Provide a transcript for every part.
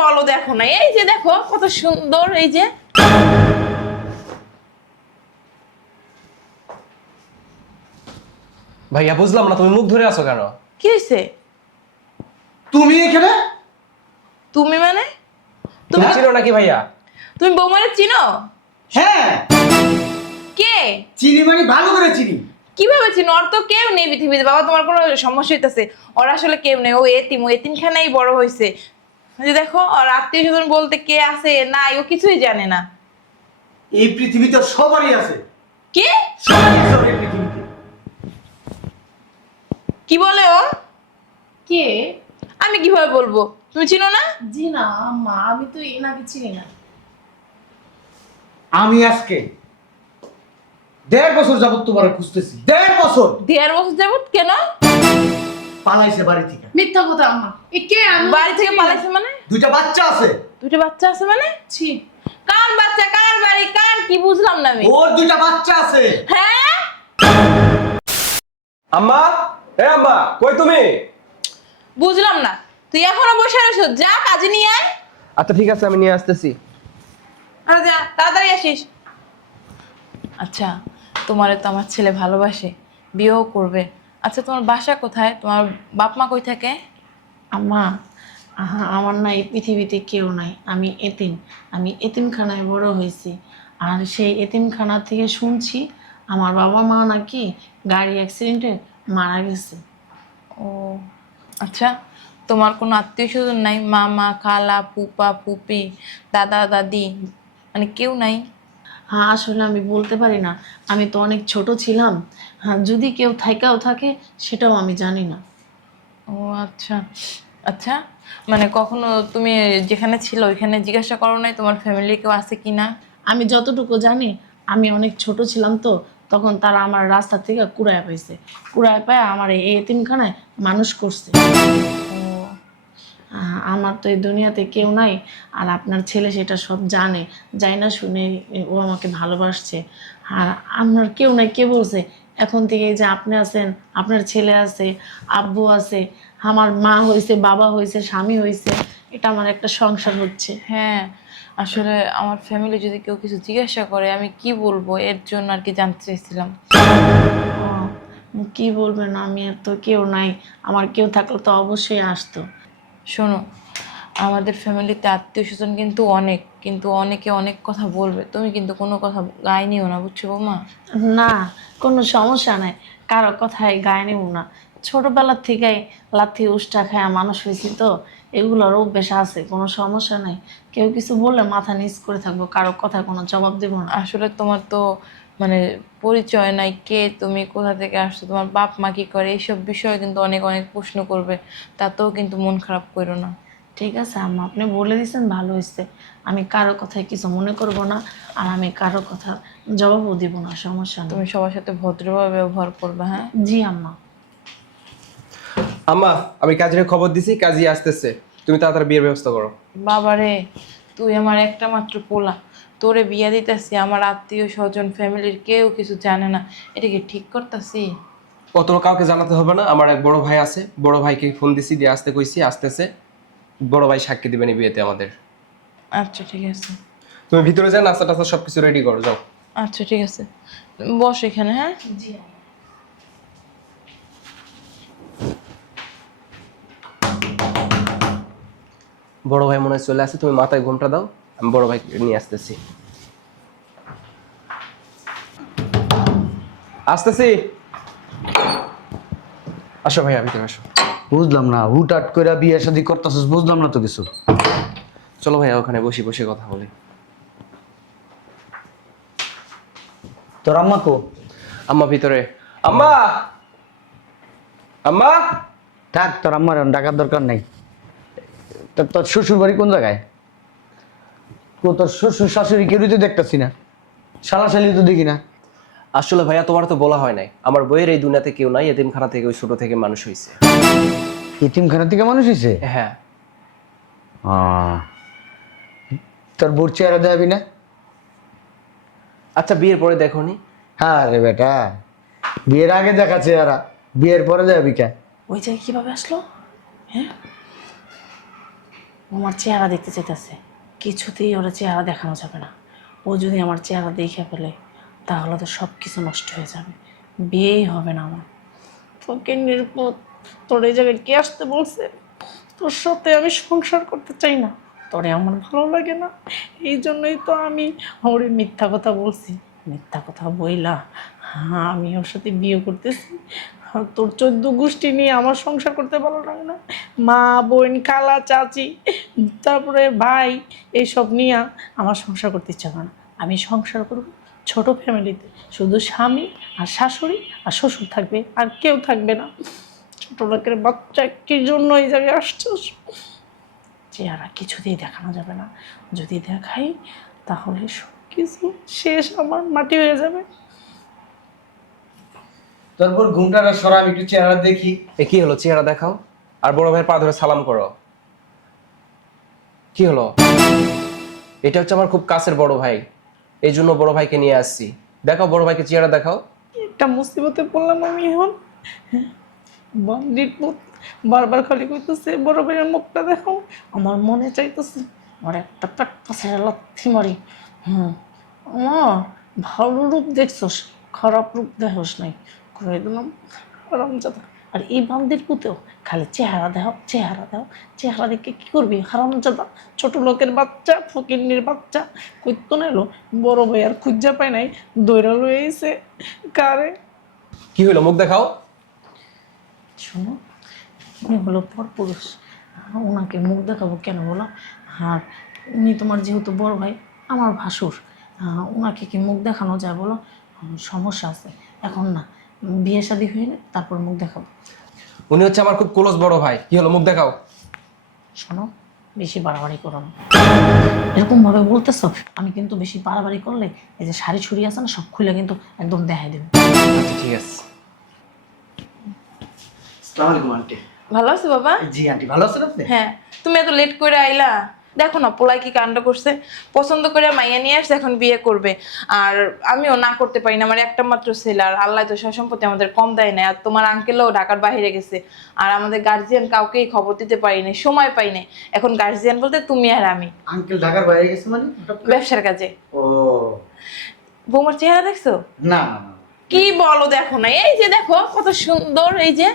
বলো দেখো না, এই যে দেখো কত সুন্দর, এই যে ভাইয়া বুঝলাম না, তুমি মুখ ধরে আছো কেন? কি হয়েছে? তুমি এখানে? তুমি মানে? তুমি তুমি চিনো নাকি ভাইয়া? তুমি বৌমারে চিনো? হ্যাঁ কে? চিনি, মানে ভালো করে চিনি। কিভাবে চিনো? ওর তো কেউ নেই পৃথিবীতে। বাবা তোমার কোনো সমস্যা হইতেছে? ওর আসলে কেউ নেই, ও এতিম, ও এতিমখানায় বড় হয়েছে। যে দেখো ওর আত্মীয় স্বজন বলতে কে আছে নাই ও কিছুই জানে না। এই পৃথিবীতে সবারই আছে। কি সবারই আছে এই পৃথিবীতে। কি বলে ও? কে? আমি কিভাবে বলবো? তুমি চিনো না? জি না আম্মা, আমি তো এনাকে চিনি না। আমি আজকে 1.5 বছর যাবত তোমার খুঁজতেছি। 1.5 বছর 1.5 বছর যাবত? কেন? পালাইছে বাড়ি থেকে। মিথ্যা কথা আম্মা। এ কে? আমি বাড়ি থেকে পালাইছে মানে? 2টা বাচ্চা আছে। দুটো বাচ্চা আছে মানে? ছি। কার বাচ্চা, কার বাড়ি, কার কি বুঝলাম না আমি। ওর 2টা বাচ্চা আছে। হ্যাঁ আম্মা, এ আম্মা, কই তুমি? বুঝলাম না, তুই এখনো বসে রয়েছ, যা কাজে নিয়ে আয়। আচ্ছা ঠিক আছে, আমি নিয়ে আসতেছি। আরে যা তাড়াতাড়ি আসিস। আচ্ছা, তোমারে তো আমার ছেলে ভালোবাসে, বিয়েও করবে। আচ্ছা তোমার বাসা কোথায়? তোমার বাপ মা কই থাকে? আম্মা, আমার না এই পৃথিবীতে কেউ নাই। আমি এতিম। আমি এতিমখানায় বড় হয়েছি। আর সেই এতিমখানা থেকে শুনছি আমার বাবা মা নাকি গাড়ি অ্যাক্সিডেন্টে মারা গেছে। ও আচ্ছা, তোমার কোনো আত্মীয় স্বজন নাই? মামা, খালা, ফুপা, ফুপি, দাদা, দাদি, মানে কেউ নাই? হ্যাঁ, আসলে আমি বলতে পারি না। আমি তো অনেক ছোট ছিলাম। হ্যাঁ, যদি কেউ থাইকাও থাকে সেটাও আমি জানি না। ও আচ্ছা আচ্ছা, মানে কখনো তুমি যেখানে ছিল ওইখানে জিজ্ঞাসা করো নাই তোমার ফ্যামিলি কেউ আছে কি না? আমি যতটুকু জানি, আমি অনেক ছোট ছিলাম তো, তখন তারা আমার রাস্তা থেকে কুড়ায় পাইছে। কুড়ায় পায় আমার এই এতিমখানায় মানুষ করছে। ও আমার তো এই দুনিয়াতে কেউ নাই। আর আপনার ছেলে সেটা সব জানে, যাই না শুনে ও আমাকে ভালোবাসছে। আর আপনার কেউ নাই, কে বলছে? এখন থেকে এই যে আপনি আছেন, আপনার ছেলে আছে, আব্বু আছে, আমার মা হয়েছে, বাবা হয়েছে, স্বামী হয়েছে, এটা আমার একটা সংসার হচ্ছে। হ্যাঁ, আসলে আমার ফ্যামিলি যদি কেউ কিছু জিজ্ঞাসা করে আমি কি বলবো, এর জন্য আর কি জানতে চাইছিলাম। কি বলবেন, আমি আর তো কেউ নাই। আমার কেউ থাকলে তো অবশ্যই আসতো। শোনো, আমাদের ফ্যামিলিতে আত্মীয় স্বজন কিন্তু অনেক, কিন্তু অনেকে অনেক কথা বলবে, তুমি কিন্তু কোনো কথা গায়ে নিও না, বুঝছো বৌমা? না, কোনো সমস্যা নাই, কারো কথায় গায়ে নেব না। ছোটবেলার থেকেই লাথি উষ্টা খায়া মানুষ হয়েছি তো, এগুলোর অভ্যেস আছে, কোনো সমস্যা নাই। কেউ কিছু বললে মাথা নিচ করে থাকবো, কারো কথায় কোনো জবাব দেবো না। আসলে তোমার তো মানে পরিচয় নাই, কে তুমি, কোথা থেকে আসছো, তোমার বাপ মা কি করে, এইসব বিষয়ে কিন্তু অনেক অনেক প্রশ্ন করবে, তাতেও কিন্তু মন খারাপ করো না। ঠিক আছে আম্মা, আপনি বলে দিয়েছেন, ভালো হয়েছে। আমি কারো কথায় কিছু মনে করব না, আর আমি কারো কথা জবাবও দিব না, সমস্যা নেই। তুমি সবার সাথে ভদ্রভাবে ব্যবহার করবে, হ্যাঁ? জি আম্মা। আম্মা, আমি কাজের খবর দিছি, কাজই আসতেছে। তুমি তাড়াতাড়ি বিয়ের ব্যবস্থা করো। বাবারে, তুই আমার একটা মাত্র পোলা, তোরে বিয়া দিতেছি, আমার আত্মীয় স্বজন ফ্যামিলির কেউ কিছু জানে না, এটা কি ঠিক করতেছি? অত কাউকে জানাতে হবে না, আমার এক বড় ভাই আছে, বড় ভাইকে ফোন দিছি, দিয়ে আসতে কইছি, আসতেছে। বড় ভাই সাক্ষী দিবেন এই বিয়েতে আমাদের। আচ্ছা ঠিক আছে। তুমি ভিতরে যাও, নাস্তা টাস্তা সবকিছু রেডি করো, যাও। আচ্ছা ঠিক আছে, বস এখানে, হ্যাঁ? জি। বড় ভাই মনে হয় চলে আসে, তুমি মাথায় ঘুমটা দাও, আমি বড় ভাই নিয়ে আসতেছি। আসতেছি। আসো ভাইয়া, ভিতরে আসো। বুঝলাম না, হুটহাট করে বিয়ে শাদী করতেছিস, বুঝলাম না তো কিছু। চলো ভাইয়া, ওখানে বসে বসে কথা বলি। তোর আম্মা কো? আম্মা ভিতরে। আম্মা, আম্মা। থাক, তোর আম্মার ডাকার দরকার নেই। তোর শ্বশুর বাড়ি কোন জায়গায়? তোর শ্বশুর শাশুড়ি কেউই তো দেখতেছি না, শালাশালি তো দেখি না। আসলে ভাইয়া তোমার তো বলা হয় নাই, আমার বইয়ের এই দুনিয়াতে কেউ নাই, এতিমখানা থেকে ওই ছোট থেকে মানুষ হয়েছে। এতিমখানা থেকে মানুষ হয়েছে? হ্যাঁ। তোর বোর চেহারা দেখাবি না? আচ্ছা, বিয়ের পরে দেখো নি? হ্যাঁ রে বেটা, বিয়ের আগে দেখা চেহারা, বিয়ের পরে দেখাবি কে? ওই জায়গায় কিভাবে আসলো? হ্যাঁ, আমার চেহারা দেখতে চাইতেছে, কিছুতেই ওরা চেহারা দেখানো যাবে না। ও যদি আমার চেহারা দেখে ফেলে তাহলে তো সব কিছু নষ্ট হয়ে যাবে, বিয়েই হবে না আমার। তোকে নির্বোধ, তোর এই জায়গায় কে আসতে বলছে? তোর সাথে আমি সংসার করতে চাই না, তোরে আমার ভালো লাগে না, এই জন্যই তো আমি ওরে মিথ্যা কথা বলছি। মিথ্যা কথা বইলা হ্যাঁ আমি ওর সাথে বিয়ে করতেছি। আর তোর 14 গোষ্ঠী নিয়ে আমার সংসার করতে ভালো লাগে না। মা বোন খালা চাচি তারপরে ভাই এইসব নিয়ে আমার সংসার করতে ইচ্ছা করে না। আমি সংসার করব ছোট ফ্যামিলিতে, শুধু স্বামী আর শাশুড়ি আর শ্বশুর থাকবে, আর কেউ থাকবে না। ছোট লোকের বাচ্চা কি জন্য এই জায়গায় আসছিস? চেহারা কিছুতেই দেখানো যাবে না, যদি দেখাই তাহলে সব কিছু শেষ, আমার মাটি হয়ে যাবে। তারপর ঘুমটাটা সরা, আমি একটু চেহারা দেখি। এ কি হলো, চেহারা দেখাও আর বড় ভাইয়ের পা ধরে সালাম করো। কি হলো? এটা হচ্ছে আমার খুব কাছের বড় ভাই, এই জন্য বড় ভাইকে নিয়ে আসছি। দেখাও বড় ভাইকে, চেহারা দেখাও। একটা মুসিবতে পড়লাম আমি এখন। বান্ডির পুত বারবার খালি কইতেছে বড় ভাইয়ের মুখটা দেখো, আমার মনে চাইতেছে আমার একটা পেট পাশে লাথি মারি। আমার ভালো রূপ দেখছস, খারাপ রূপ দেখোস নাই, করে দিলাম হারামজাদা। আর এই বান্দির পুতেও খালি চেহারা দেখাও, চেহারা দাও, চেহারা দেখে কি করবি হারামজাদা? ছোট লোকের বাচ্চা, ফকিন্নির বাচ্চা কইতো না এলো, বড় ভাই আর খুঁজা পায় নাই, দৈরা লয়ে এসে কারে। কি হলো, মুখ দেখাও। শোনো, উনি হলো পরপুরুষ, ওনাকে মুখ দেখাবো কেন বলো? আর উনি তোমার যেহেতু বড় ভাই, আমার ভাসুর, ওনাকে কি মুখ দেখানো যায় বলো? সমস্যা আছে, এখন না, বিয়ে শাদী হইলে তারপর মুখ দেখাবো। উনি হচ্ছে আমার খুব ক্লোজ বড় ভাই। কি হলো, মুখ দেখাও। শোনো, বেশি বাড়াবাড়ি করো না, এরকম ভাবে বলতেছ। আমি কিন্তু বেশি বাড়াবাড়ি করলে এই যে শাড়ি ছুরি আছে না, সব খুলে কিন্তু একদম দেখাই দেবে। আচ্ছা ঠিক আছে। আসসালামু আলাইকুম আন্টি। ভালো আছো বাবা? জি আন্টি, ভালো আছেন আপনি? হ্যাঁ, তুমি এত লেট করে আইলা। দেখো না পোলাই কি কাণ্ড করছে, পছন্দ করে মাইয়া নিয়ে আসছে, এখন বিয়ে করবে। আর আমিও না করতে পারি না, আমার একটা মাত্র ছেলে, আর আল্লাহ তো সব সম্পত্তি আমাদের কম দেয় না। আর তোমার আঙ্কেলও ঢাকার বাইরে গেছে, আর আমাদের গার্জিয়ান কাউকেই খবর দিতে পারি না, সময় পাই না। এখন গার্জিয়ান বলতে তুমি আর আমি। আঙ্কেল ঢাকার বাইরে গেছে মানে? ব্যবসার কাজে। ও বৌমার চেহারা দেখছো? না না না। কি বলো, দেখো না, এই যে দেখো কত সুন্দর, এই যে।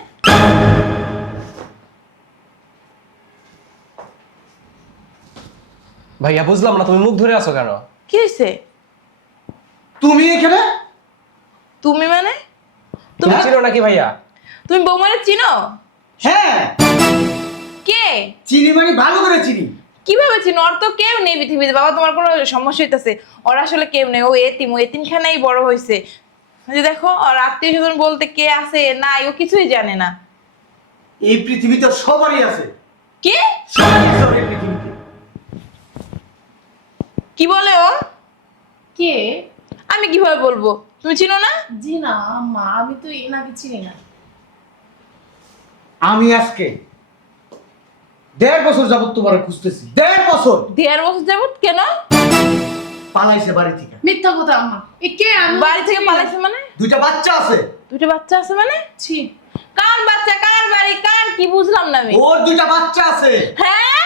ভাইয়া বুঝলাম না, তুমি মুখ ধরে আছো কেন? কি হয়েছে? তুমি এখানে? তুমি মানে? তুমি চিনো নাকি ভাইয়া? তুমি বৌমারে চিনো? হ্যাঁ কে? চিনি, মানে ভালো করে চিনি। কিভাবে চিনো? ওর তো কেউ নেই পৃথিবীতে বাবা, তোমার কোনো সমস্যা হইতেছে? ওর আসলে কেউ নেই, ও এতিমখানাই বড় হয়েছে। যে দেখো, আর আত্মীয় স্বজন বলতে কে আছে নাই ও কিছুই জানে না। এই পৃথিবীতে সবারই আছে। কি সবারই আছে এই পৃথিবীতে। কি বলে ও? কে? আমি কিভাবে বলবো, তুমি চিনো না? জি না আম্মা, আমি তো এনাকে চিনি না। আমি আজকে 1.5 বছর যাবত তোমার খুঁজতেছি। 1.5 বছর 1.5 বছর যাবত? কেন? পালাইছে বাড়ি থেকে। মিথ্যা কথা আম্মা, এ কে? আমি বাড়ি থেকে পালাইছে মানে? 2টা বাচ্চা আছে। দুটো বাচ্চা আছে মানে? ছি, কার বাচ্চা, কার বাড়ি, কার কি বুঝলাম না আমি। ওর 2টা বাচ্চা আছে। হ্যাঁ,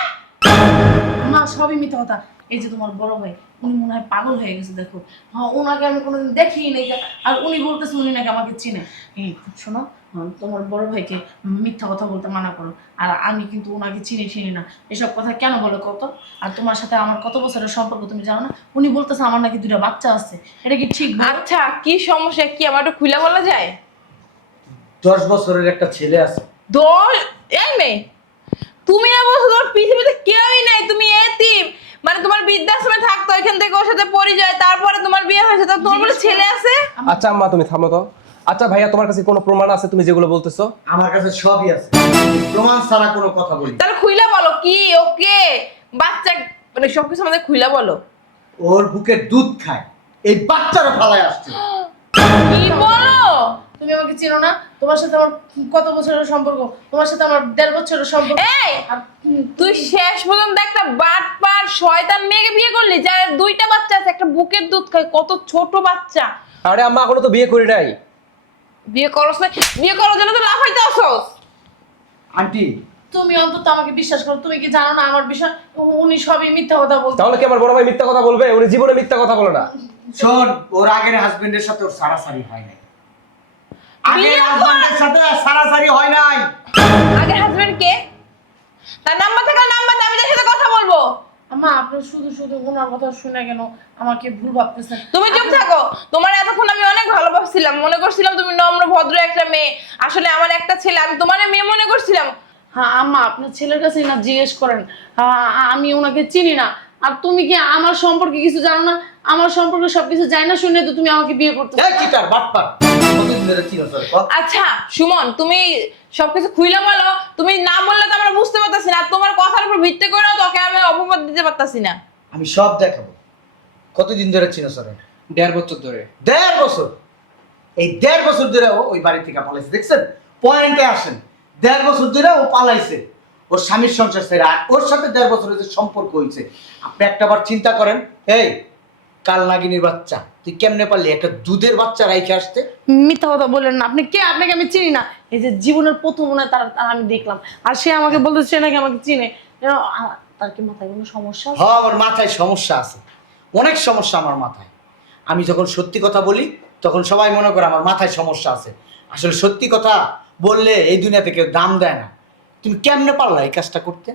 মা সবই মিথ্যা কথা। এই যে তোমার বড় ভাই, উনি মনে হয় পাগল হয়ে গেছে। দেখো, হ্যাঁ ওনাকে আমি কোনোদিন দেখিই নাই, আর উনি বলতেছে উনি নাকি আমাকে চিনে। এই শোনো, তোমার বড় ভাইকে মিথ্যা কথা বলতে মানা করো। আর আমি কিন্তু ওনাকে চিনি না, এসব কথা কেন বলো কত? আর তোমার সাথে আমার কত বছরের সম্পর্ক তুমি জানো না? উনি বলতেছে আমার নাকি 2টা বাচ্চা আছে, এটা কি ঠিক? আচ্ছা কি সমস্যা, কি আমার একটু খুলে বলা যায়? 10 বছরের একটা ছেলে আছে। এই মেয়ে, তুমি না বলছো তোমার পৃথিবীতে কেউই নাই, তুমি এতিম, মানে তোমার বৃদ্ধাশ্রমে থাকতো, এখান থেকে ওর সাথে পরিচয়, তারপরে তোমার বিয়ে হয়েছে, তো তোমার বলে ছেলে আছে? আচ্ছা আম্মা তুমি থামো তো। আচ্ছা ভাইয়া, তোমার কাছে কোনো প্রমাণ আছে তুমি যেগুলো বলতেছো? আমার কাছে সবই আছে, প্রমাণ ছাড়া কোনো কথা বলি। তাহলে খুইলা বলো কি ওকে বাচ্চা, মানে সবকিছু আমাদের খুইলা বলো। ওর বুকে দুধ খায়, এই বাচ্চারা ফালায় আসছে। কি বলো? তুমি আমাকে চিনো না? তোমার সাথে আমার কত বছরের সম্পর্ক, তোমার সাথে আমার 1.5 বছরের সম্পর্ক। এই তুই শেষ পর্যন্ত একটা বাটপার শয়তান মেয়েকে বিয়ে করলি, যার 2টা বাচ্চা আছে, একটা বুকের দুধ খায়, কত ছোট বাচ্চা। আরে আম্মা, এখনো তো বিয়ে করি নাই। বিয়ে করছ না? বিয়ে করার জন্য তো লাফাইতে আসছ। আন্টি তুমি অন্তত আমাকে বিশ্বাস করো, তুমি কি জানো না আমার বিষয় উনি সবই মিথ্যা কথা বলতে। তাহলে কি আমার বড় ভাই মিথ্যা কথা বলবে? উনি জীবনে মিথ্যা কথা বলে না। শোন, ওর আগের হাজবেন্ডের সাথে ওর সারাসারি হয় নাই। আগের বিয়ে হাজবেন্ডের সাথে সারাসারি হয় নাই। আগে হাজবেন্ড কে? তার নাম্বার থেকে নাম্বার দিয়ে আমি তার সাথে কথা বলবো। আম্মা আপনি শুধু শুধু ওনার কথা শুনে কেন আমাকে ভুল ভাবতেছেন? তুমি চুপ থাকো। তোমার এতক্ষণ আমি অনেক ভালো ভাবছিলাম, মনে করছিলাম তুমি নম্র ভদ্র একটা মেয়ে। আসলে আমার একটা ছেলে, আমি তোমার মেয়ে মনে করছিলাম। হ্যাঁ আম্মা, আপনার ছেলের কাছে না জিজ্ঞেস করেন, আমি ওনাকে চিনি না। আর তুমি কি আমার সম্পর্কে কিছু জানো না? আমার সম্পর্কে সবকিছু জানি না শুনে তো তুমি আমাকে বিয়ে করতে। এই চিটার বাটপার, কতদিন ধরে চিনোস ওরে? আচ্ছা সুমন, তুমি সবকিছু খুইলা বলো। তুমি না বললে তো আমরা বুঝতে পারতাছি না। আর তোমার কথার উপর ভিত্তি করেও তোকে আমি অপবাদ দিতে পারতাছি না। আমি সব দেখাবো। কতদিন ধরে চিনোস ওরে? 1.5 বছর ধরে। 1.5 বছর। এই 1.5 বছর ধরে ও ওই বাড়ি থেকে পালাইছে, দেখছেন? পয়েন্টে আসেন। 1.5 বছর ধরে ও পালাইছে ওর স্বামীর সংসার ছেড়ে। আর ওর সাথে 1.5 বছরের যে সম্পর্ক হয়েছে, আপনি একটাবার চিন্তা করেন। এই কাল নাগিনীর বাচ্চা, তুই কেমনে পারলি একটা দুধের বাচ্চা রাইখে আসতে? মিথ্যা কথা বললেন না। আপনি কে? আপনাকে আমি চিনি না। এই যে জীবনের প্রথম মনে হয় তার আমি দেখলাম, আর সে আমাকে বলতে সে নাকি আমাকে চিনে। তার কি মাথায় কোনো সমস্যা? হ্যাঁ, আমার মাথায় সমস্যা আছে, অনেক সমস্যা আমার মাথায়। আমি যখন সত্যি কথা বলি তখন সবাই মনে করে আমার মাথায় সমস্যা আছে। আসলে সত্যি কথা বললে এই দুনিয়াতে কেউ দাম দেয় না। তুমি কেমনে পারলা এই কাজটা করতে?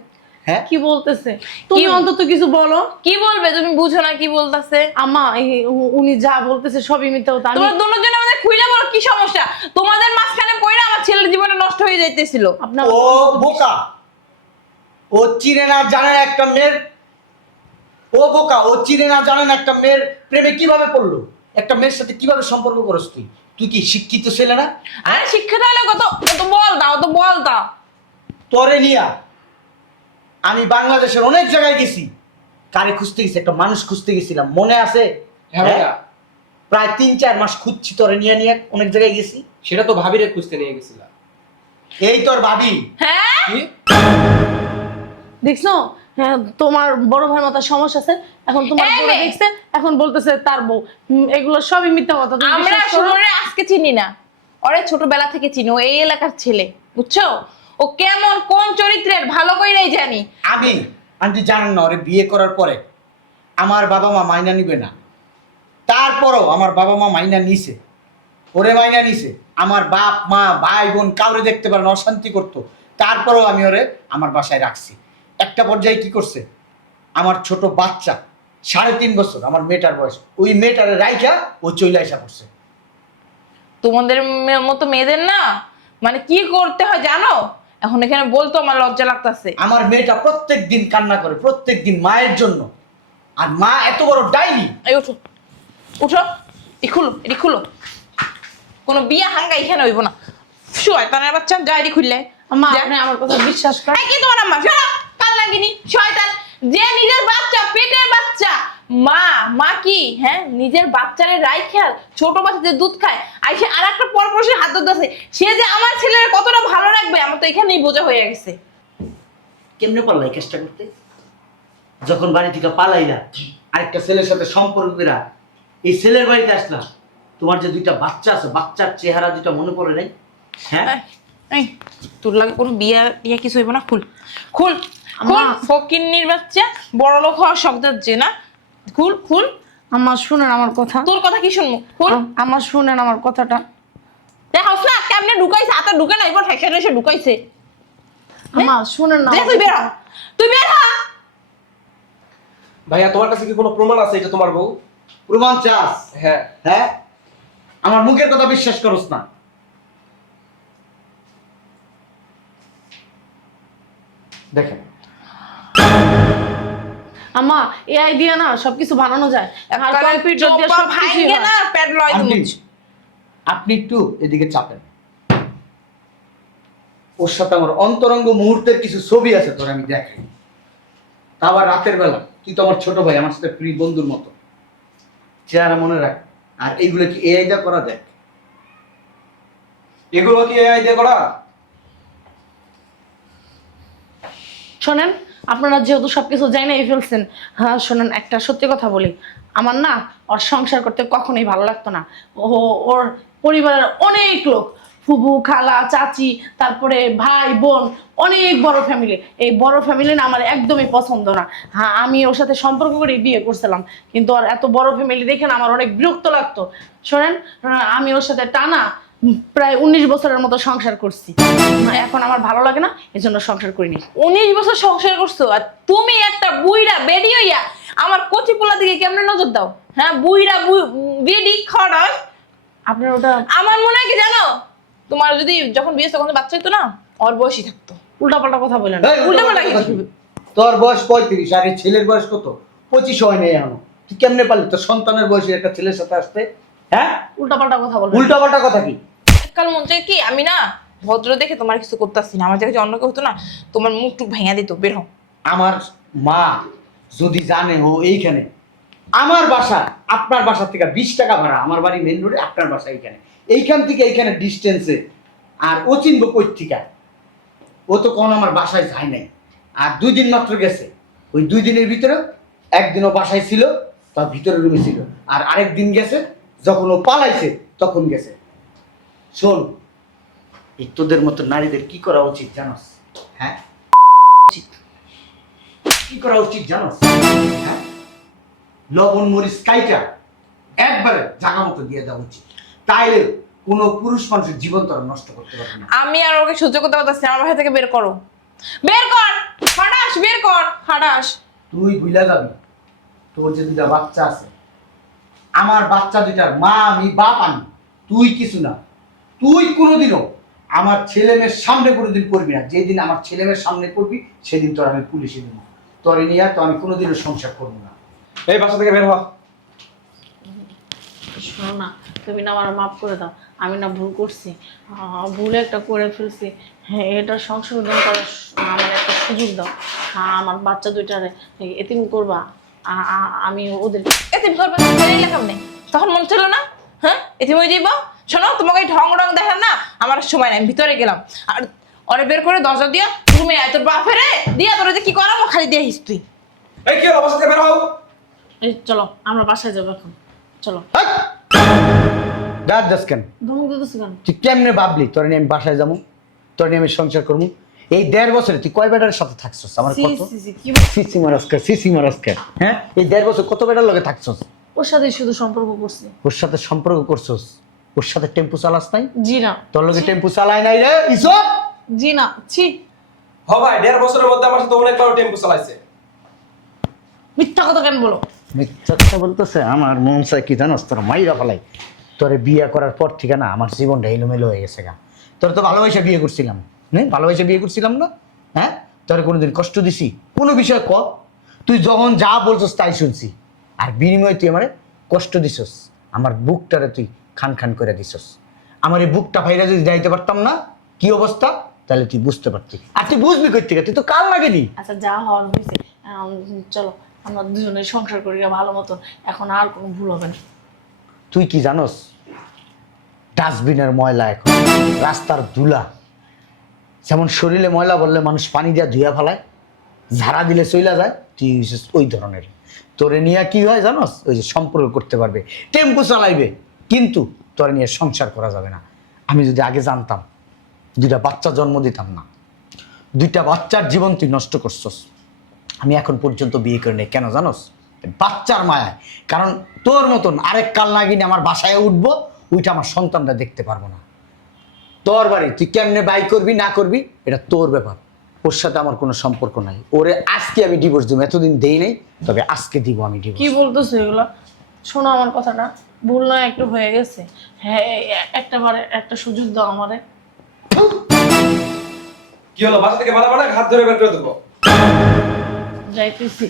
হ্যাঁ, কি বলতেছে? তুমি অন্তত কিছু বলো। কি বলবে? তুমি বুঝো না কি বলতাছে? আম্মা উনি যা বলতেছে সবই মিথ্যা কথা। আমি তোমার দুজনে আমাদের খুইলা বলো কি সমস্যা? তোমাদের মাঝখানে পড়ে আমার ছেলের জীবনটা নষ্ট হয়ে যাইতেছিল। আপনার ও বোকা, ও চিনে না জানে না একটা মেয়ের, ও বোকা, ও চিনে না জানে না একটা মেয়ের প্রেমে কিভাবে পড়লো, একটা মেয়ের সাথে কিভাবে সম্পর্ক করছ তুই? তুই কি শিক্ষিত ছেলে না? আরে শিক্ষিত হলে কত কত বল দাও, তো বল দাও। তরে নিয়া আমি বাংলাদেশের অনেক জায়গায় গেছি। কারে খুঁজতে গেছি? একটা মানুষ খুঁজতে গেছিলাম, মনে আছে? হ্যাঁ ভাইয়া। প্রায় 3-4 মাস খুঁজছি তরে নিয়ে নিয়ে অনেক জায়গায় গেছি। সেটা তো ভাবিরে খুঁজতে নিয়ে গেছিলাম। এই তোর ভাবি? হ্যাঁ কি? দেখছো? হ্যাঁ, তোমার বড় ভাইয়ের মাথায় সমস্যা আছে। এখন তোমার এই বড় মেয়ে। দেখছে, এখন বলতেছে তার বউ। এগুলো সবই মিথ্যা কথা। তুমি আমরা বিশ্বাস করো? সুমনের আজকে চিনি না, ওরে ছোটবেলা থেকে চিনি। ও এই এলাকার ছেলে, বুঝছো? ও কেমন কোন চরিত্রের ভালো কইরাই জানি। আমি আন্টি জানেন না, ওরে বিয়ে করার পরে আমার বাবা মা মাইনা নিবে না। তারপরও আমার বাবা মা মাইনা নিছে, ওরে মাইনা নিছে। আমার বাপ মা ভাই বোন কাউরে দেখতে পারে না, অশান্তি করতো। তারপরেও আমি ওরে আমার বাসায় রাখছি। একটা পর্যায়ে কি করছে, আমার ছোট বাচ্চা 3.5 বছর, আমার মেয়েটার বয়স, ওই মেয়েটারে রাইখা ও চলে আসা করছে। তোমাদের মতো মেয়েদের না মানে কি করতে হয় জানো? এখন এখানে বলতো আমার লজ্জা লাগতাছে। আমার মেয়েটা প্রত্যেক দিন কান্না করে, প্রত্যেক দিন মায়ের জন্য। আর মা এত বড় ডাইনি। এই উঠো, উঠো, এটি খুলো। কোনো বিয়া হাঙ্গা এখানে হইব না। শয়তানের বাচ্চা, যা এটি খুললে। আম্মা আপনি আমার কথা বিশ্বাস করেন? কি তোমার আম্মা? শোনো, কাল লাগিনি শয়তান। যে নিজের বাচ্চা, পেটের বাচ্চা, মা কি হ্যাঁ নিজের বাচ্চারে রাইখা, ছোট বাচ্চা যে দুধ খায়, আইসে আর একটা পরপুরুষের হাত ধরতেছে। সে যে আমার ছেলের কতটা ভালো রাখবে আমার তো এখানেই বোঝা হয়ে গেছে। কেমনে পারলা এই কাজটা করতে? যখন বাড়ি থেকে পালাইলা আরেকটা ছেলের সাথে সম্পর্ক করা এই ছেলের বাড়িতে আসলা, তোমার যে 2টা বাচ্চা আছে, বাচ্চার চেহারা দুটা মনে পড়ে নাই? হ্যাঁ, এই তোর লাগে কোনো বিয়া টিয়া কিছু হইব না। খুল খুল আম্মা। খুল, ফকিন্নির বাচ্চা, বড় লোক হওয়ার শখ যে না। খুল খুল। আম্মা শুনেন আমার কথা। তোর কথা কি শুনবো? খুল। আমার শুনেন আমার কথাটা। দেখাস না কেমনে ঢুকাইছে, হাতে ঢুকে না, এবার ফ্যাশন এসে ঢুকাইছে। আম্মা শুনেন না। দে তুই বের হ, তুই বের হ। ভাইয়া তোমার কাছে কি কোনো প্রমাণ আছে এটা তোমার বউ? প্রমাণ চাস? হ্যাঁ। হ্যাঁ, আমার মুখের কথা বিশ্বাস করস না? দেখেন আম্মা এই আইডিয়া না সবকিছু বানানো যায়। আর কম্পিউটার দিয়ে চোপা সবকিছুই ভাইঙ্গে হয়। না পেট লয় আন্টি, তুমি। আপনি একটু এদিকে চাপেন। ওর সাথে আমার অন্তরঙ্গ মুহূর্তের কিছু ছবি আছে, তোর আমি দেখাই। তা আবার রাতের বেলা। তুই তো আমার ছোট ভাই, আমার সাথে প্রিয় বন্ধুর মতো। চেহারা মনে রাখ। আর এইগুলো কি এআই দা করা? দেখ, এগুলো কি এআই দিয়ে করা? শোনেন, আপনারা যেহেতু সবকিছু জানিয়ে ফেলছেন, হ্যাঁ শোনেন, একটা সত্যি কথা বলি। আমার না ওর সংসার করতে কখনোই ভালো লাগতো না। ওর পরিবারের অনেক লোক, ফুবু খালা চাচি, তারপরে ভাই বোন, অনেক বড় ফ্যামিলি। এই বড় ফ্যামিলি না আমার একদমই পছন্দ না। হ্যাঁ, আমি ওর সাথে সম্পর্ক করে বিয়ে করছিলাম, কিন্তু আর এত বড় ফ্যামিলি দেখে না আমার অনেক বিরক্ত লাগতো। শোনেন, আমি ওর সাথে টানা প্রায় 19 বছরের মতো সংসার করছি। এখন আমার ভালো লাগে না, এজন্য সংসার করিনি। 19 বছর সংসার করছো আর তুমি একটা বুইড়া বেডি হইয়া আমার কচি পোলা দিকে কেমনে নজর দাও? হ্যাঁ, বুইড়া বেডি খড়স। আপনার ওটা আমার মনে হয় কি জানো, তোমার যদি যখন বিয়ে তখন বাচ্চা হতো না, ওর বয়সই থাকতো। উল্টাপাল্টা কথা বলেন। এই, উল্টাপাল্টা কথা কিছু। কি? তোর বয়স 35 আর এই ছেলের বয়স কত? 25 হয় নাই এখনো। তুই কেমনে পারলি তোর সন্তানের বয়সে একটা ছেলের সাথে আসতে? হ্যাঁ, উল্টাপাল্টা কথা বলেন। উল্টাপাল্টা কথা কি? কাল মন চায় কি আমি না ভদ্র দেখে তোমার কিছু করতেছি না, আমার জায়গায় অন্য কেউ হতো না তোমার মুখ টুক ভেঙে দিত, বের হও। আমার মা যদি জানে ও এইখানে, আমার বাসা আপনার বাসা থেকে 20 টাকা ভাড়া, আমার বাড়ি মেন রোডে, আপনার বাসা এইখানে, এইখান থেকে এইখানে ডিস্টেন্সে, আর ও চিনবো কই থেকে? ও তো কোন আমার বাসায় যায় নাই, আর 2 দিন মাত্র গেছে। ওই 2 দিনের ভিতরে একদিনও বাসায় ছিল, তার ভিতরে রুমে ছিল, আর আরেক দিন গেছে যখন ও পালাইছে তখন গেছে। শোন, এই তোদের মতো নারীদের কি করা উচিত জানোস? হ্যাঁ, কি করা উচিত জানোস? হ্যাঁ, লবণ মরিচ কাইটা একবারে জায়গা মতো দিয়ে দেওয়া উচিত, তাইলে কোনো পুরুষ মানুষের জীবন তারা নষ্ট করতে পারবে না। আমি আর ওকে সহ্য করতে পারতেছি না, আমার বাসা থেকে বের করো, বের কর, হাডাস বের কর, হাডাস। তুই ভুলা যাবি তোর যে 2টা বাচ্চা আছে, আমার বাচ্চা 2টার মা আমি, বাপ আমি, তুই কিছু না। তুই কোনোদিনও আমার ছেলে মেয়ের সামনে কোনোদিন করবি না। যেদিন আমার ছেলে মেয়ের সামনে করবি সেদিন তোর আমি পুলিশে দেবো। তোর নিয়ে তো আমি কোনোদিনও সংসার করবো না। এই বাসা থেকে বের হ। শোনো না, তুমি না আমার মাফ করে দাও। আমি না ভুল করছি, ভুলে একটা করে ফেলছি। হ্যাঁ, এটা সংশোধন করার আমার একটা সুযোগ দাও। হ্যাঁ, আমার বাচ্চা 2টারে এতিম করবা। আমি ওদের এতিম করবে লেখা নেই, তখন মন ছিল না? হ্যাঁ, এতিম হয়ে যাইব। শোনো, তোমাকে এই ঢং রং দেখেন না আমার সময় নাই, আমি ভিতরে গেলাম, আর ওরে বের করে দরজা দিয়া তুমি আয়, তোর বাপেরে দিয়া তোর যে কি করাবো খালি দিয়ে হিস তুই। এই কি হলো, বাসা থেকে বের হও। এই চলো আমরা বাসায় যাবো এখন, চলো। ডাক দাস কেন? ধমক দিতেছি কেন? তুই কেমনে ভাবলি তোর নিয়ে আমি বাসায় যাবো, তোর নিয়ে আমি সংসার করবো? এই 1.5 বছরে তুই কয় বেটার সাথে থাকছস? আমার সি, কত সি, সি, কি সিসি মারাজকে, হ্যাঁ, এই 1.5 বছর কত বেটার লগে থাকছস? ওর সাথে শুধু সম্পর্ক করছি। ওর সাথে সম্পর্ক করছস? ওর সাথে টেম্পু চালাস নাই? জি না, তোর লগে টেম্পু চালায় নাই রে ইসব? জি না, ছি। হ ভাই, 1.5 বছরের মধ্যে আমার সাথে অনেক বড় টেম্পো চালাইছে। মিথ্যা কথা কেন বলো? মিথ্যা কথা বলতেছে? আমার মন চায় কি জানোস, তোর মাইরা ফেলাই। তোরে বিয়ে করার পর থেকে না আমার জীবনটা এলোমেলো হয়ে গেছে গা। তোর তো ভালোবাসা বিয়ে করছিলাম, হ্যাঁ, ভালোবাসা বিয়ে করছিলাম না? হ্যাঁ, তোরে কোনোদিন কষ্ট দিছি কোনো বিষয়? তুই যখন যা বলছস তাই শুনছি, আর বিনিময়ে তুই আমারে কষ্ট দিছস, আমার বুকটারে তুই খান খান করে দিছস। আমার এই বুকটা ভাইরা যদি যাইতে পারতাম না কি অবস্থা, তাহলে তুই বুঝতে পারতি। আর তুই বুঝবি কই থেকে? তুই তো কাল না গেলি। আচ্ছা, যা হওয়ার হয়েছে, চলো আমরা দুজনে সংসার করি ভালো মতন, এখন আর কোনো ভুল হবে না। তুই কি জানোস, ডাস্টবিনের ময়লা এখন রাস্তার ধুলা, যেমন শরীরে ময়লা বললে মানুষ পানি দিয়ে ধুয়া ফেলায়, ঝাড়া দিলে চইলা যায়, তুই হইছিস ওই ধরনের। তোরে নিয়ে কি হয় জানোস, ওই যে সম্পর্ক করতে পারবে, টেম্পো চালাইবে, কিন্তু তোরে নিয়ে সংসার করা যাবে না। আমি যদি আগে জানতাম 2টা বাচ্চা জন্ম দিতাম না। 2টা বাচ্চার জীবন তুই নষ্ট করছস। আমি এখন পর্যন্ত বিয়ে করি নাই, কেন জানোস? বাচ্চার মায়ায়। কারণ তোর মতন আরেক কাল নাগিনি আমার বাসায় উঠবো, ওইটা আমার সন্তানরা দেখতে পারবো না। তোর বাড়ি তুই কেমনে বাই করবি না করবি এটা তোর ব্যাপার, ওর সাথে আমার কোনো সম্পর্ক নাই। ওরে আজকে আমি ডিভোর্স দিব, এতদিন দেই নাই, তবে আজকে দিব আমি ডিভোর্স। কি বলতেছো এগুলো? শোনো আমার কথাটা, ভুল না একটু হয়ে গেছে। হ্যাঁ, একটা সুযোগ দাও আমারে। কি হলো, বাসা থেকে বাড়া বাড়া হাত ধরে বের করে দেবো। যাইতেছি।